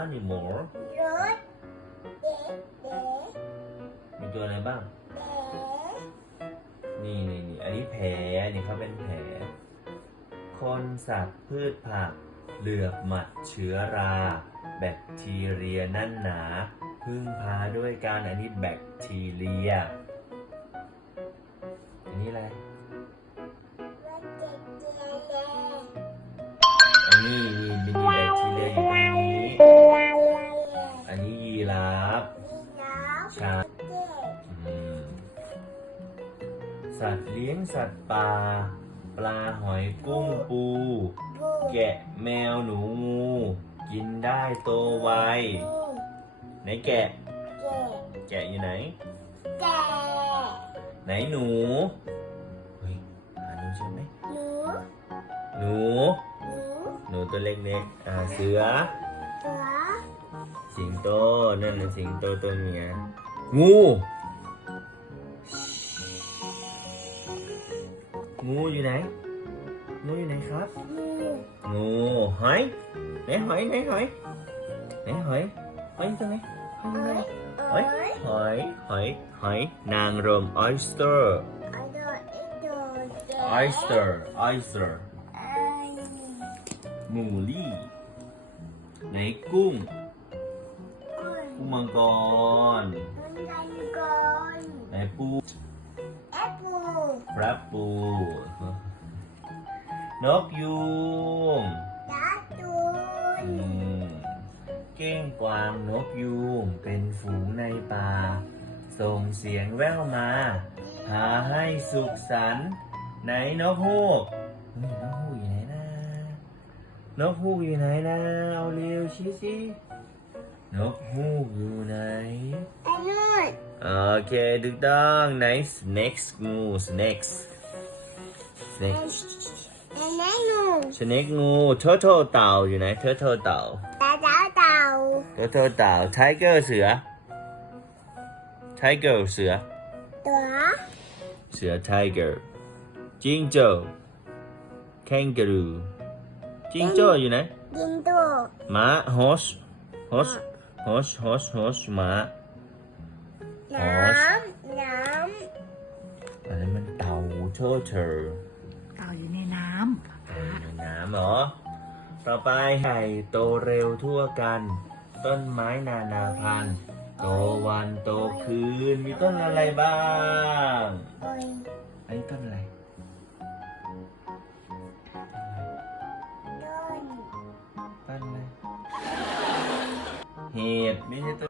animal รถเด็กเด็กมีตัวอะไรบ้าง เด็กนี่นี่นี่อันนี้แผลนี่เขาเป็นแผล คนสัตว์พืชผักเหลือบหมัดเชื้อรา แบคทีเรียนั่นหนาพึ่งพาด้วยการอันนี้แบคทีเรีย อันนี้อะไร น้ช้างำเด็กอืมสัตว์เลี้ยงสัตว์ป่าปลาหอยกุ้งปูบูแกะแมวหนูงู กินได้โตไวบูไหนแกะเด็กแกะอยู่ไหน แก่ไหนหนูเฮ้ยหาหนูใช่ไหมหนู หนู หนูหนูตัวเล็กๆอ่าเสือเสือ สิงโตนั่นน่ะสิงโตตัวเมียงูงูอยู่ไหนงูอยู่ไหนครับ งูงูหอยไหนหอยไหนหอยไหนหอยหอยอยู่ตรงไหนหอยอยู่ตรงเอ้ไหนยหอยเอ้ยหอยหอยหอยนางรม oyster ไอ้โดดไอ้โดดเด็ก oyster oyster ไอ้หมูลี่ไหนกุ้ง กุ้งกุ้งมังกรมันกันก่อนไหนปูแอปเปิลปลาปูนกยูงดาตูนอืมเก้งกวางนกยูงเป็นฝูงในป่า ส่งเสียงแว่วมาพาให้สุขสันต์ไหนนกฮูกเฮ้ยนกฮูกอยู่ไหน นะนกฮูกอยู่ไหนนะเอาเร็วชี้สินกฮูกอยู่ไหนไอ้นู่นโอเคถูกต้องไหน snakes งู snakes snakes ไอ้นั่นนู่น snake งู turtle เต่าอยู่ไหน turtle เต่า ตาเต่าเต่า turtle เต่า tiger เสือ tiger เสือ ตัวเสือ tiger จิงโจ้ kangaroo จิงโจ้อยู่ไหนยิงตัวม้า horse horse horse horse horse ม้าน้ Horse ำน้อันนั้นมันเต่า turtle เต่าอยู่ในน้ในน้ำเหรอ ต่อไปไห่โตเร็วทั่วกัน ต้นไม้นานาพันธุ์โตวันโตคืน มีต้นอะไรบ้าง เหตุไม่ใช่ตัว